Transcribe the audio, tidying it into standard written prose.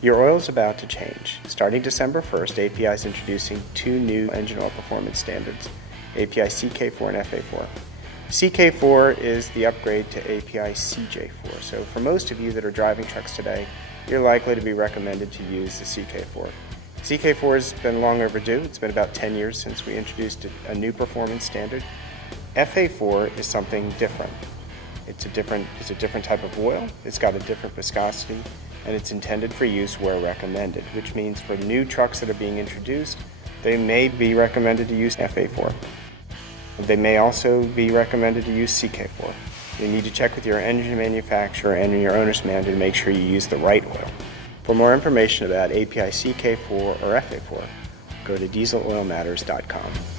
Your oil is about to change. Starting December 1st, API is introducing two new engine oil performance standards, API CK4 and FA4. CK4 is the upgrade to API CJ4, so for most of you that are driving trucks today, you're likely to be recommended to use the CK4. CK4 has been long overdue. It's been about 10 years since we introduced a new performance standard. FA4 is something different. It's a different type of oil, it's got a different viscosity, and it's intended for use where recommended, which means for new trucks that are being introduced, they may be recommended to use FA4. They may also be recommended to use CK4. You need to check with your engine manufacturer and your owner's manual to make sure you use the right oil. For more information about API CK4 or FA4, go to dieseloilmatters.com.